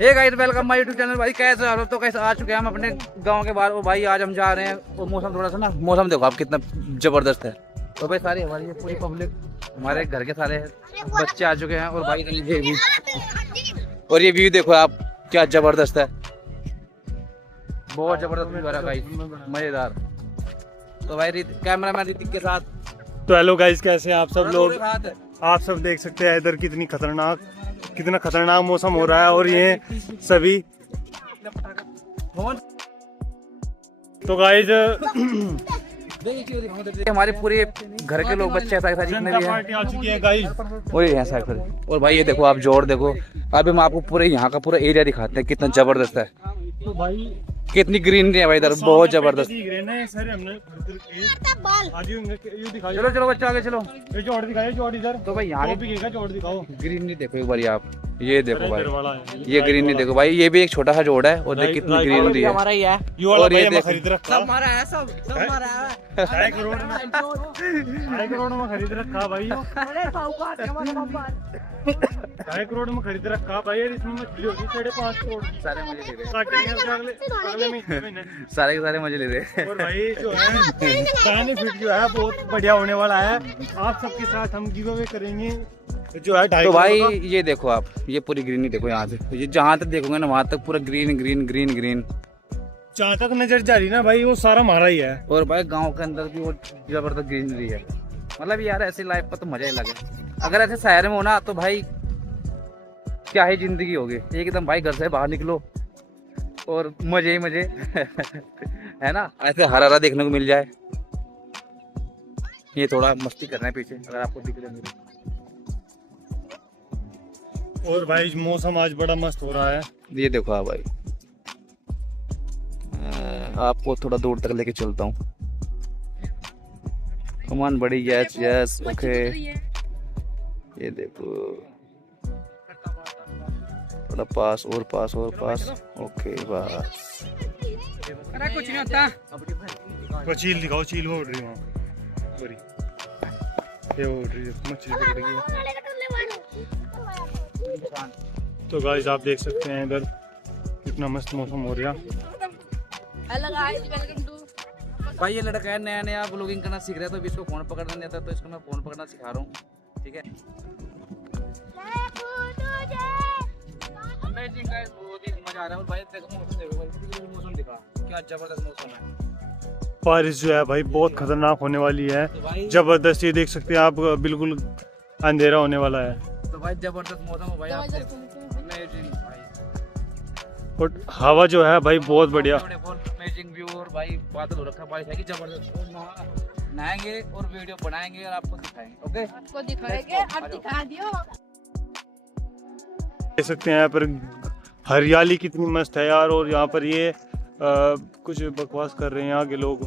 Hey guys, welcome my YouTube channel. भाई कैसे हो? तो कैसे आ चुके हैं हम अपने गांव के बाहर। भाई आज हम जा रहे हैं और मौसम थोड़ा सा ना, मौसम देखो आप कितना जबरदस्त है। तो भाई सारी हमारी पूरी पब्लिक, हमारे घर के सारे बच्चे आ चुके हैं। और भाई ये भी, और ये व्यू देखो आप, क्या जबरदस्त है, बहुत जबरदस्त व्यू आ रहा है भाई, मजेदार। तो भाई कैमरा मैन ऋतिक के साथ। तो हेलो गाइस, कैसे हैं आप सब लोग? आप सब देख सकते हैं इधर कितना खतरनाक मौसम हो रहा है। और ये सभी तो गाइस हमारे पूरे घर के लोग, बच्चे ऐसा जितने भी पार्टी आ चुकी है गाइस। और भाई ये देखो आप, जोर देखो। अभी हम आपको पूरे यहाँ का पूरा एरिया दिखाते हैं, कितना जबरदस्त है। तो भाई कितनी ग्रीनरी है भाई इधर, बहुत जबरदस्त। चलो चलो बच्चे आगे चलो। तो भाई यहाँ ग्रीनरी देखो एक बार आप, ये देखो भाई, ये ग्रीनरी देखो भाई, ये भी एक छोटा सा जोड़ है। और देख कितनी ग्रीनरी है। हमारा ही है। और ये देखो खरीद रखा हमारा है, सब हमारा है। 2.5 करोड़ में खरीद रखा भाई। 2.5 करोड़ में खरीद रखा भाई। इसमें मछली होगी 5.5 करोड़। सारे मजे ले रहे सारे के सारे मजे ले रहे हैं। और भाई जो है बेनिफिट जो है बहुत बढ़िया होने वाला है। आप सबके साथ हम गिव अवे करेंगे जो है 2.5 तो भाई ये देखो आप, ये पूरी ग्रीनरी देखो यहाँ से, ये जहाँ तक देखोगे ना वहाँ तक पूरा ग्रीन ग्रीन ग्रीन ग्रीन। जहाँ तक नजर जा रही ना भाई, वो सारा हमारा ही है। और भाई गांव के अंदर भी वो जबरदस्त ग्रीनरी है। मतलब यार ऐसी लाइफ का तो मजा ही लगे। अगर ऐसे शहर में हो ना तो भाई क्या ही जिंदगी होगी एकदम। भाई घर से बाहर निकलो और मजे ही मजे है ना। ऐसे हरा हरा देखने को मिल जाए। ये थोड़ा मस्ती करना है पीछे, अगर आपको दिख रहा है। और भाई मौसम आज बड़ा मस्त हो रहा है। ये देखो आप भाई, आपको थोड़ा दूर तक लेके चलता हूँ। कमान बड़ी, यस यस ओके। ये देखो थोड़ा पास और पास और पास, ओके बस। अरे कुछ नहीं होता। वो चील दिखाओ, चील वो उड़ रही है वहाँ बड़ी, ये वो उड़ रही है, मछली पकड़ रही है। तो गाइस आप देख सकते हैं इधर कितना मस्त मौसम हो रहा है। भाई ये लड़का है नया नया ब्लॉगिंग करना सीख रहा है, तो इसको फोन पकड़ना नहीं आता, तो इसको मैं फोन पकड़ना सिखा रहा हूँ, ठीक है। अमेजिंग गाइस, बहुत ही मजा आ रहा है। और भाई देखो मौसम दिखा, क्या जबरदस्त मौसम है। बारिश जो है भाई बहुत खतरनाक होने वाली है, तो भाई जबरदस्त। ये देख सकते हैं आप, बिल्कुल अंधेरा होने वाला है। तो भाई जबरदस्त मौसम है भाई, आप देखो अमेजिंग भाई। और हवा जो है भाई बहुत बढ़िया। Amazing view. और भाई बादल हो रखा है, बारिश है कि जबरदस्त। नहाएंगे और वीडियो बनाएंगे और आपको दिखाएंगे, ओके। आपको दिखाएंगे और दिखा दियो। देख सकते हैं यहाँ पर हरियाली कितनी मस्त है यार। और यहाँ पर ये कुछ बकवास कर रहे हैं यहाँ के लोग।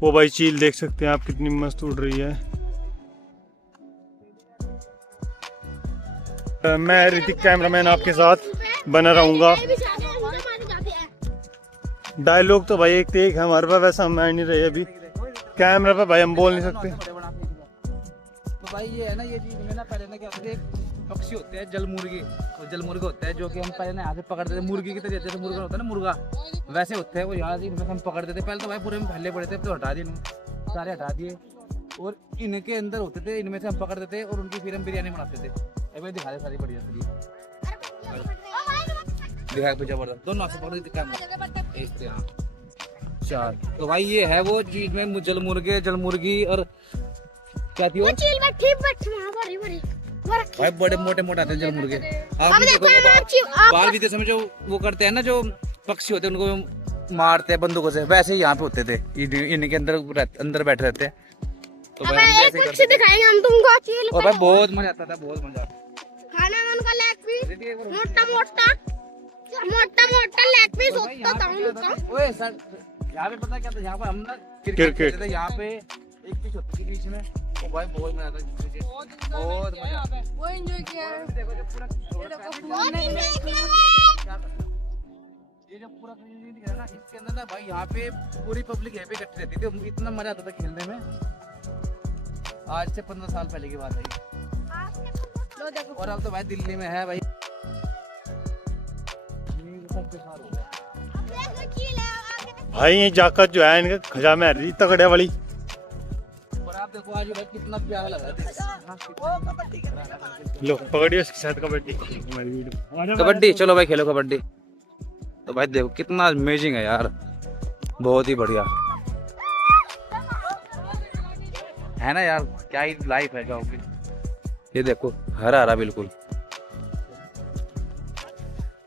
वो भाई चील देख सकते हैं आप, कितनी मस्त उड़ रही है। मैं ऋतिक कैमरामैन आपके साथ बना रहूंगा। डायलॉग तो भाई एक है हमारे पास, वैसा हम नहीं रहे अभी कैमरा पे भाई, हम बोल नहीं सकते। तो भाई ये है ना, ये चीज में ना पहले ना क्या होते हैं, पक्षी होते हैं जल मुर्गी, और जल मुर्गा होता है जो कि हम पहले ना यहाँ से पकड़ते थे, मुर्गी की तरह, जैसे मुर्गा होता है ना मुर्गा, वैसे होते हैं वो। यहाँ से इनमें हम पकड़ते थे पहले, तो भाई पूरे में फैले पड़े थे, तो हटा दिए सारे, हटा दिए। और इनके अंदर होते थे, इनमें से हम पकड़ते थे और उनकी फिर हम बिरयानी बनाते थे। अभी दिखा दे सारी बढ़िया सारी, दिखा जबरदस्त। दोनों हाथ से पकड़ दिखा चार। तो भाई ये है वो चीज में जल मुर्गे, जल मुर्गी और क्या थी वो भाई, बड़े मोटे मोटे आते हैं जल मुर्गे। आप बाल विदेश में जो वो करते हैं ना, जो पक्षी होते हैं उनको मारते हैं बंदूकों से, वैसे ही यहाँ पे होते थे। इनके अंदर बैठे रहते हैं। तो भाई हम ऐसे करते दिखाएंगे हम तुमको चील। और भाई बहुत मजा आता था, बहुत मजा। खाना में उनका लेग पीस मोटा मोटा लेग पीस होता था उनका। ओए सर, यहाँ पे पता क्या था, यहाँ पे हम ना क्रिकेट खेलते थे। यहाँ पे एक पिच होती थी बीच में, वो भाई बहुत मजा आता था, बहुत मजा। वो एंजॉय किया। ये जो पूरा कहीं दिख रहा है ना, इसके अंदर ना भाई यहाँ पे पूरी पब्लिक यहाँ पे इकट्ठी रहती थी, इतना मजा आता था खेलने में। आज से 15 साल पहले की बात है ये। लो देखो और अब तो भाई दिल्ली में है भाई। भाई ये जाकर जो है इनका खजा में रही तगड़े वाली। और आप देखो आज भाई कितना प्यारा लग रहा है। लो पकड़िए उसके साथ कबड्डी हमारी वीडियो। कबड्डी, चलो भाई खेलो कबड्डी। तो भाई देखो कितना अमेजिंग है यार, बहुत ही बढ़िया है ना यार, क्या ही लाइफ है गाँव की। ये देखो हरा हरा बिल्कुल।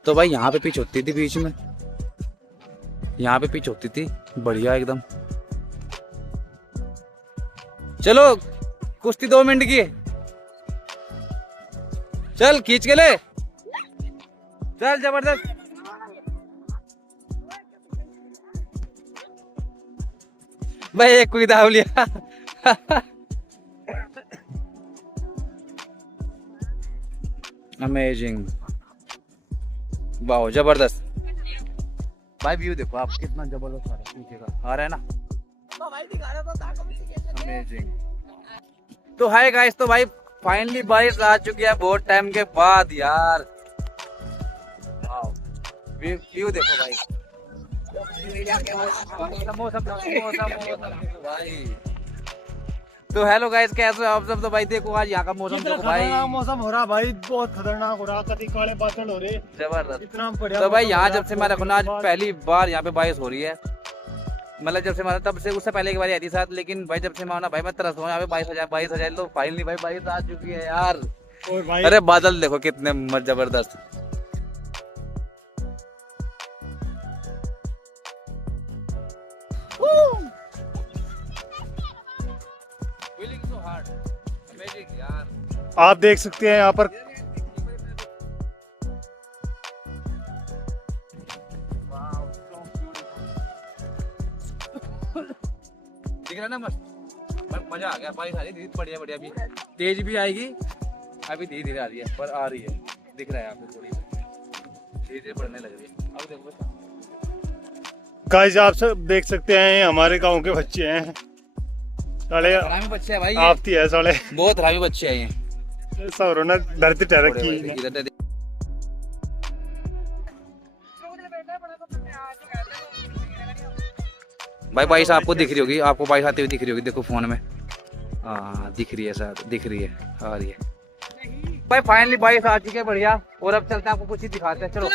तो भाई यहाँ पे पिच होती थी बीच में, यहाँ पे पिच होती थी बढ़िया एकदम। चलो कुश्ती 2 मिनट की, चल खींच के ले, चल जबरदस्त। भाई एक कोई दाव लिया। अमेजिंग, वाह जबरदस्त। भाई व्यू देखो आप कितना जबरदस्त आ रहा है, पीछे का आ रहा है ना, अमेजिंग। तो हाय गाइस, तो भाई फाइनली बारिश आ चुकी है बहुत टाइम के बाद यार। वाह व्यू देखो भाई, मौसम भाई। तो हेलो गाइस, कैसे हो आप सब। तो भाई देखो आज यहाँ का मौसम देखो भाई, मौसम हो रहा भाई, बहुत खतरनाक हो रहा, कभी काले बादल हो रहे, जबरदस्त। इतना बढ़िया। तो भाई यहाँ जब से मैं रखना आज पहली बार यहाँ पे बारिश हो रही है, मतलब जब से मैं तब से, उससे पहले की बार आई थी साथ, लेकिन भाई जब से मैं भाई मैं तरस हूँ यहाँ पे बारिश हो जाए। तो फाइनली भाई बारिश आ चुकी है यार। और भाई अरे बादल देखो कितने जबरदस्त। आप देख सकते हैं यहाँ पर दिख रहा ना मस्त, मजा आ गया। बारिश आ रही है बढ़िया बढ़िया, भी तेज भी आएगी, अभी धीरे धीरे आ रही है पर आ रही है, दिख रहा है आपको थोड़ी धीरे धीरे बढ़ने लग रही है। अब देखो गाइस, आप सब देख सकते हैं हमारे गांव के बच्चे हैं साले, हरामी बच्चे है भाई, आपती है साले, बहुत हरामी बच्चे हैं ये। सब रोना धरती टहरक की। भाई बारिश आपको दिख रही होगी, आपको बारिश आती हुई दिख रही होगी, देखो फोन में, हाँ दिख रही है शायद, दिख रही है, आ रही है। भाई फाइनली बारिश आ चुकी है बढ़िया, और अब चलते हैं आपको कुछ ही दिखाते हैं। चलो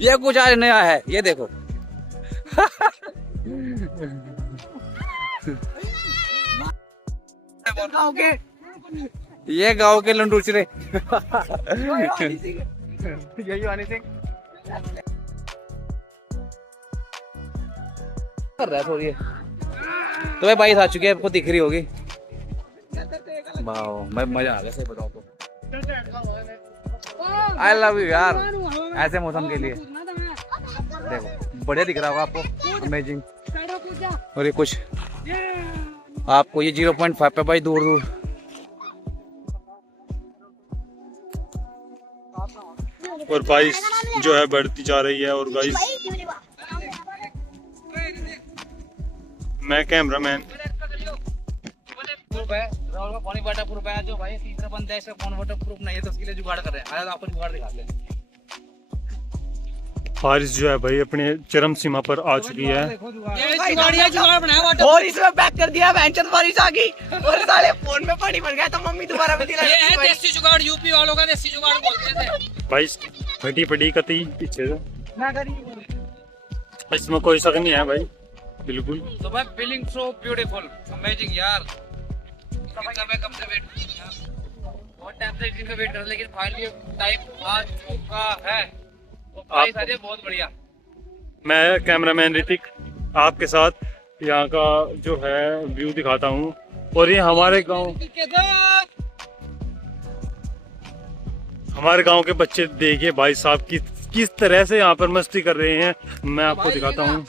ये कुछ आज नया है, ये देखो। ये गांव के लंडूचरे। यही वानी सिंह कर रहा है थोड़ी। तो भाई बारिश आ चुकी है, आपको दिख रही होगी। वाह भाई मजा आ गया, सही बताओ तो। आई लव यू यार, ऐसे मौसम के लिए देखो बढ़िया दिख रहा होगा आपको, अमेजिंग। और ये कुछ आपको ये 0.5 पे भाई दूर दूर और बारिश जो है बढ़ती जा रही है। और गाइस मैं कैमरामैन, राहुल का पानी वाटर प्रूफ है, जो भाई तीसरा बंदा है इसका फोन वाटर प्रूफ नहीं है, तो उसके लिए जुगाड़ कर रहे हैं। आज आपको जुगाड़ दिखाते हैं। बारिश जो है भाई अपने चरम सीमा पर आ चुकी है। और इसमें पैक कर दिया, वेंचर बारिश आ गई और साले फोन में पानी भर गया, तो मम्मी दोबारा भी दिला। ये है देसी जुगाड़, यूपी वालों का देसी जुगाड़ बोलते थे। भाई फटी फटी कती पीछे से, इसमें कोई शक नहीं है भाई, बिल्कुल। तो भाई फीलिंग सो ब्यूटीफुल, अमेजिंग यार। कम से वेट बहुत टाइम से इसी पे वेट कर, लेकिन फाइनली टाइम आ चुका है। बहुत बढ़िया। मैं कैमरामैन ऋतिक आपके साथ यहाँ का जो है व्यू दिखाता हूँ। और ये हमारे गांव के बच्चे देखिए भाई साहब किस तरह से यहाँ पर मस्ती कर रहे हैं, मैं आपको दिखाता हूँ।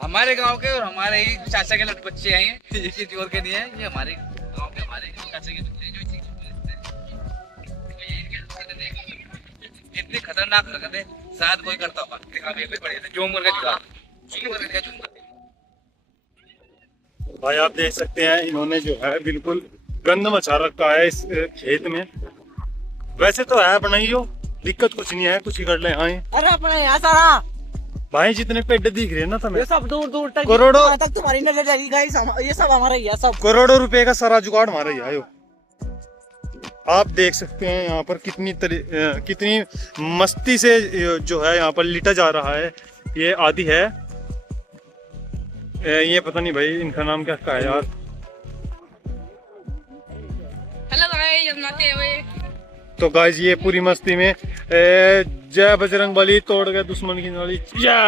हमारे गांव के और हमारे ही चाचा के बच्चे हैं ये किसी और के नहीं है, ये हमारे गांव के हमारे चाचा के बच्चे जो खतरनाक हरकत है, शायद कोई करता होगा। दिखा भी बढ़िया थे, झूम करके दिखा, झूम करके झूम करके। भाई आप देख सकते हैं इन्होंने जो है बिल्कुल गंद मचा रखा है इस खेत में। वैसे तो है बनाइयो, दिक्कत कुछ नहीं है, कुछ ही कर ले। हाँ अरे अपने यहाँ सारा भाई जितने पेड़ दिख रहे हैं ना तुम्हें, ये सब दूर दूर तक करोड़ों यहाँ तक तुम्हारी नजर जाएगी गाइस। ये सब हमारा ही है सब। करोड़ों रुपए का सारा जुगाड़ मारा ही आयो। आप देख सकते हैं यहाँ पर कितनी मस्ती से जो है यहाँ पर लिटा जा रहा है। ये आदि है, ये पता नहीं भाई इनका नाम क्या है यार। हेलो गाइस, नहाते हुए तो गाइस ये पूरी मस्ती में जय बजरंग बली, तोड़ गए दुश्मन की नाली। या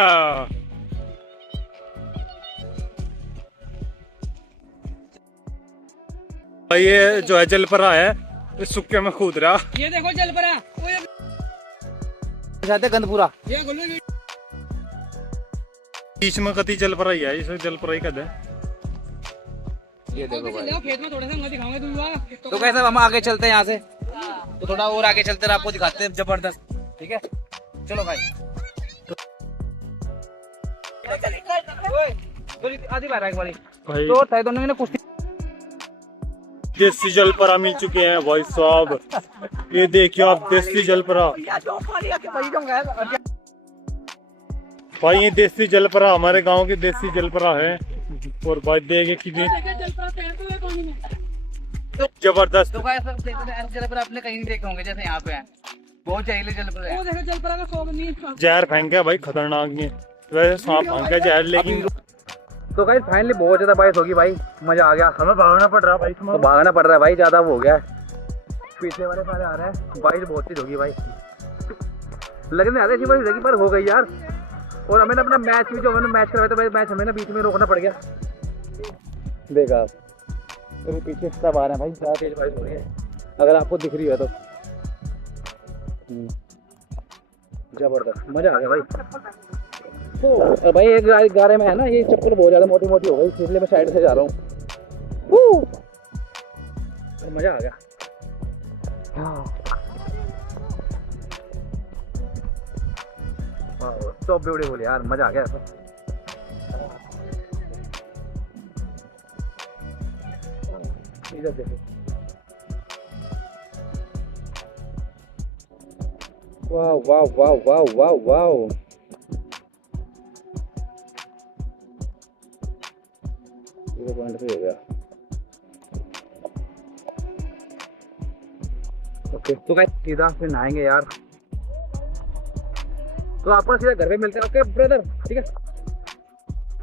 भाई ये जो है जलपरा है, इस सुक्के में कूद रहा। ये देखो जल परा, जाते गंदपुरा ये गोलू बीच में कति जलपरा ही है, इसे जलपरा ही कहते हैं। ये देखो भाई। खेत में थोड़ा सा दिखाऊंगा तुम। तो कैसे हम आगे चलते हैं यहाँ से, तो थोड़ा और आगे चलते हैं, आपको दिखाते हैं जबरदस्त। ठीक है, चलो भाई। आधी बार एक बारी भाई तो था दोनों ने कुश्ती। देसी जलपरा मिल चुके हैं भाई साहब, ये देखिए आप देसी जलपरा। भाई ये देसी जलपरा हमारे गांव के देसी जलपरा है। और भाई देखिए कितनी जबरदस्त। तो ऐसे जलपर आपने कहीं नहीं देखे होंगे जैसे यहाँ पे है, बहुत जहरीले जलपर है। जल परा का शौक नहीं। जहर फेंक है भाई खतरनाक नहीं, वैसे सांप फेंक है जहर, लेकिन तो गाइस फाइनली बहुत ज्यादा बारिश होगी भाई, मजा आ गया। हमें भागना पड़ रहा भाई, तो भागना पड़ रहा है भाई, ज्यादा वो हो गया है। पीछे वाले सारे आ रहे हैं, बारिश बहुत तेज होगी भाई। लगने आते ऐसी बारिश लगी पर हो गई यार। और हमें अपना मैच भी जो हमने मैच करवाया था भाई, मैच हमें ना बीच में रोकना पड़ गया। देखा तो पीछे सब आ रहे हैं भाई, ज्यादा तेज बारिश हो रही है, अगर आपको दिख रही है तो। जबरदस्त मजा आ गया भाई। तो भाई एक गारे में है ना, ये चप्पल बहुत ज्यादा मोटी मोटी हो गई, इसलिए मैं साइड से जा रहा हूँ। तो मजा आ गया। तो ब्यूटीफुल यार, मजा आ गया। इधर देखो, वाह वाह वाह वाह वाह वाह। पॉइंट पे हो गया। ओके तो गाइस सीधा फिर नहाएंगे यार, तो आपको सीधा घर पे मिलते हैं। ओके ब्रदर, ठीक है।